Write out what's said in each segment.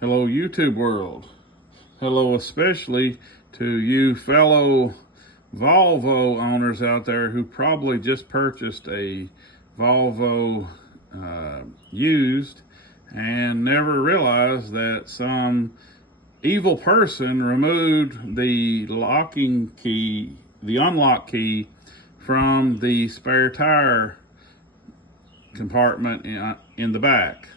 Hello, YouTube world. Hello, especially to you fellow Volvo owners out there who probably just purchased a Volvo used and never realized that some evil person removed the locking key, the unlock key, from the spare tire compartment in the back.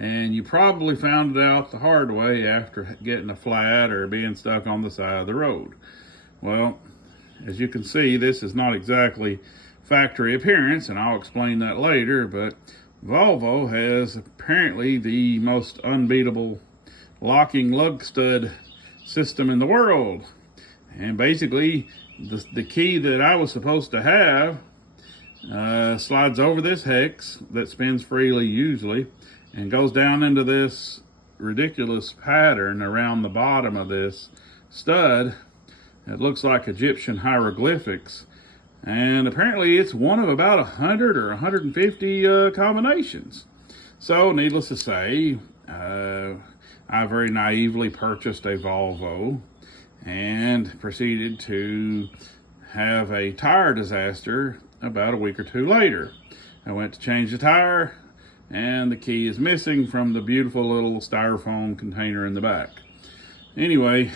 And you probably found it out the hard way after getting a flat or being stuck on the side of the road. Well, as you can see, this is not exactly factory appearance, and I'll explain that later, but Volvo has apparently the most unbeatable locking lug stud system in the world. And basically, the key that I was supposed to have slides over this hex that spins freely usually, and goes down into this ridiculous pattern around the bottom of this stud. It looks like Egyptian hieroglyphics, and apparently it's one of about 100 or 150 combinations. So needless to say, I very naively purchased a Volvo and proceeded to have a tire disaster about a week or two later. I went to change the tire, and the key is missing from the beautiful little styrofoam container in the back. Anyway,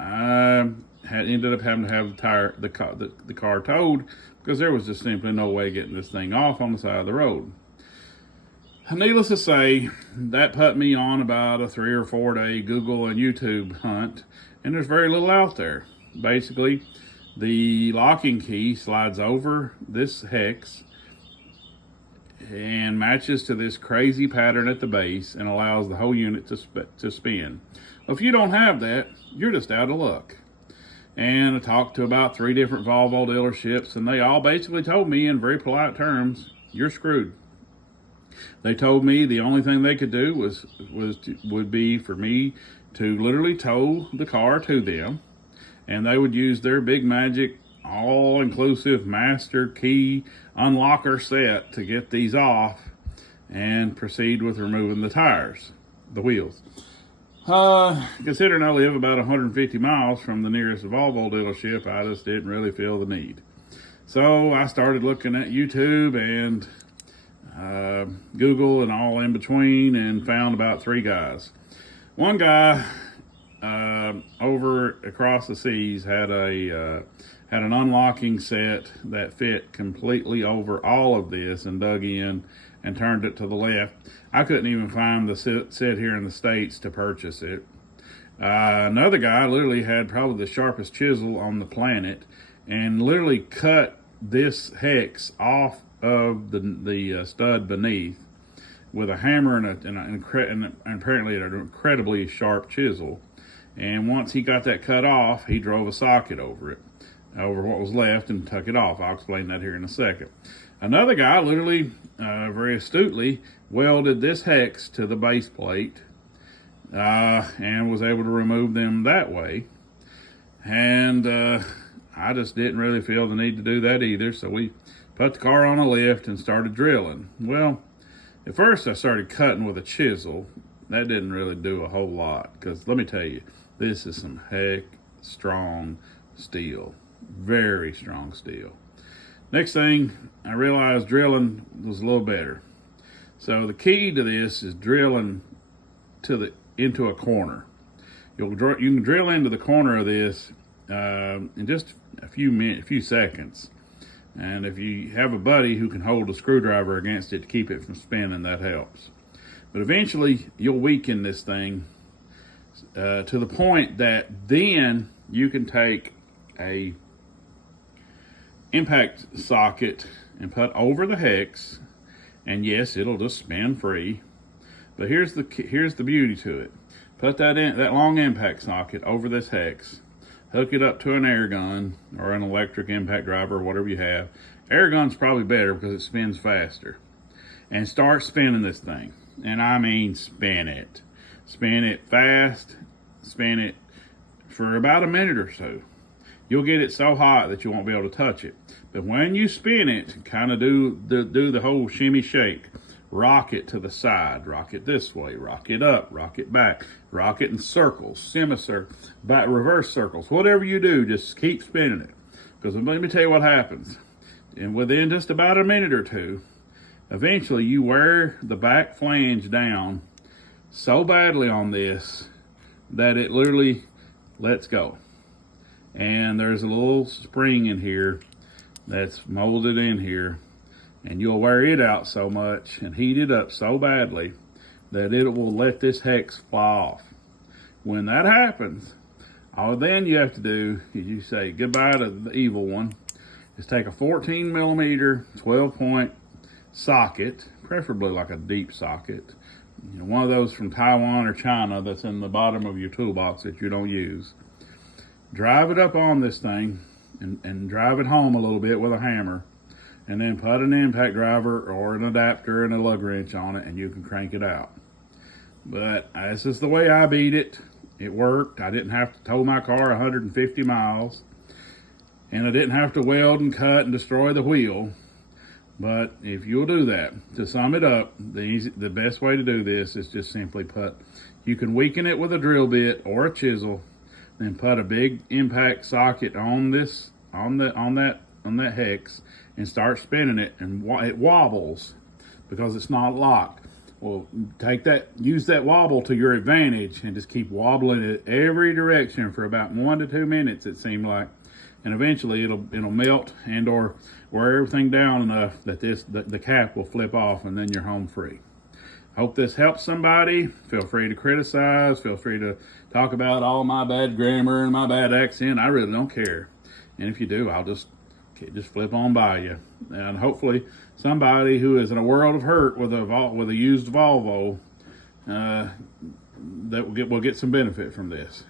I ended up having to have the car towed because there was just simply no way getting this thing off on the side of the road. Needless to say, that put me on about a 3 or 4 day Google and YouTube hunt, and there's very little out there. Basically, the locking key slides over this hex and matches to this crazy pattern at the base and allows the whole unit to spin. Well, if you don't have that, you're just out of luck. And I talked to about 3 different Volvo dealerships, and they all basically told me in very polite terms, you're screwed. They told me the only thing they could do would be for me to literally tow the car to them, and they would use their big magic all-inclusive master key unlocker set to get these off and proceed with removing the tires, the wheels. Considering I live about 150 miles from the nearest Volvo dealership, I just didn't really feel the need. So I started looking at YouTube and Google and all in between, and found about 3 guys. One guy over across the seas had an unlocking set that fit completely over all of this and dug in and turned it to the left. I couldn't even find the set here in the States to purchase it. Another guy literally had probably the sharpest chisel on the planet and literally cut this hex off of the stud beneath with a hammer and apparently an incredibly sharp chisel. And once he got that cut off, he drove a socket over it, over what was left, and took it off. I'll explain that here in a second. Another guy literally, very astutely, welded this hex to the base plate and was able to remove them that way. And I just didn't really feel the need to do that either, so we put the car on a lift and started drilling. Well, at first I started cutting with a chisel. That didn't really do a whole lot, because let me tell you, this is some heck strong steel. Very strong steel. Next thing, I realized drilling was a little better. So the key to this is drilling into a corner. You can drill into the corner of this in just a few seconds. And if you have a buddy who can hold a screwdriver against it to keep it from spinning, that helps. But eventually, you'll weaken this thing to the point that then you can take a impact socket and put over the hex, and yes, it'll just spin free. But here's the beauty to it. Put that long impact socket over this hex, hook it up to an air gun or an electric impact driver or whatever you have. Air gun's probably better because it spins faster. And start spinning this thing. And I mean spin it. Spin it fast. Spin it for about a minute or so. You'll get it so hot that you won't be able to touch it. But when you spin it, kind of do the whole shimmy shake. rock it to the side, rock it this way, rock it up, rock it back, rock it in circles, semicircles, back, reverse circles, whatever you do, just keep spinning it. Because let me tell you what happens. And within just about a minute or two, eventually you wear the back flange down so badly on this that it literally lets go. And there's a little spring in here that's molded in here, and you'll wear it out so much and heat it up so badly that it will let this hex fly off. When that happens, all then you have to do is you say goodbye to the evil one. Just take a 14 millimeter 12-point socket, preferably like a deep socket, you know, one of those from Taiwan or China that's in the bottom of your toolbox that you don't use. Drive it up on this thing and drive it home a little bit with a hammer, and then put an impact driver or an adapter and a lug wrench on it, and you can crank it out. But this is the way I beat it. It worked. I didn't have to tow my car 150 miles, and I didn't have to weld and cut and destroy the wheel. But if you'll do that, to sum it up, the best way to do this is just simply you can weaken it with a drill bit or a chisel, then put a big impact socket on that hex and start spinning it, and it wobbles because it's not locked. Well, use that wobble to your advantage and just keep wobbling it every direction for about 1 to 2 minutes, it seemed like. And eventually it'll melt and or wear everything down enough that the cap will flip off, and then you're home free. Hope this helps somebody. Feel free to criticize. Feel free to talk about all my bad grammar and my bad accent. I really don't care. And if you do, I'll just flip on by you. And hopefully somebody who is in a world of hurt with a used Volvo that will get some benefit from this.